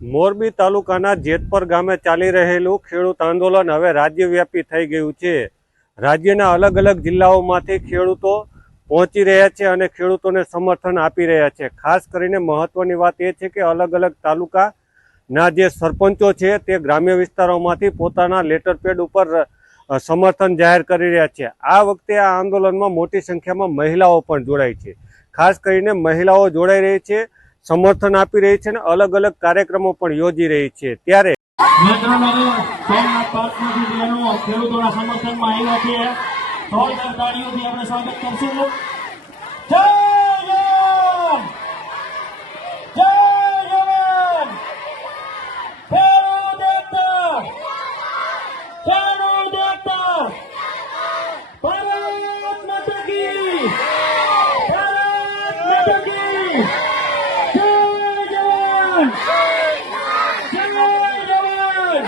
મોરબી તાલુકાના જેતપર ગામે ચાલી રહેલું ખેડૂત આંદોલન હવે રાજ્યવ્યાપી થઈ ગયું છે। રાજ્યના અલગ અલગ જિલ્લાઓમાંથી ખેડૂતો પહોંચી રહ્યા છે અને ખેડૂતોને સમર્થન આપી રહ્યા છે। ખાસ કરીને મહત્વની વાત એ છે કે અલગ અલગ તાલુકાના જે સરપંચો છે તે ગ્રામ્ય વિસ્તારોમાંથી પોતાના લેટરપેડ ઉપર સમર્થન જાહેર કરી રહ્યા છે। આ વખતે આ આંદોલનમાં મોટી સંખ્યામાં મહિલાઓ પણ જોડાઈ છે। ખાસ કરીને મહિલાઓ જોડાઈ રહી છે, સમર્થન આપી રહી છે અને અલગ અલગ કાર્યક્રમો પણ યોજી રહી છે। ત્યારે ખેડૂતોના સમર્થનમાં આવ્યા છે, જોરદાર તાળીઓથી આપણે સ્વાગત કરશું। જય જવાન, જય જવાન, ખેડૂત એકતા, ખેડૂત એકતા, ભારત માતા કી, ભારત માતા કી, જય જવાન, જય જવાન, જય જવાન।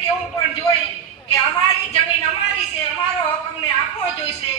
કેવું પણ જોઈ કે અમારી જમીન અમારી છે, અમારો હક અમને આપવો જોઈશે।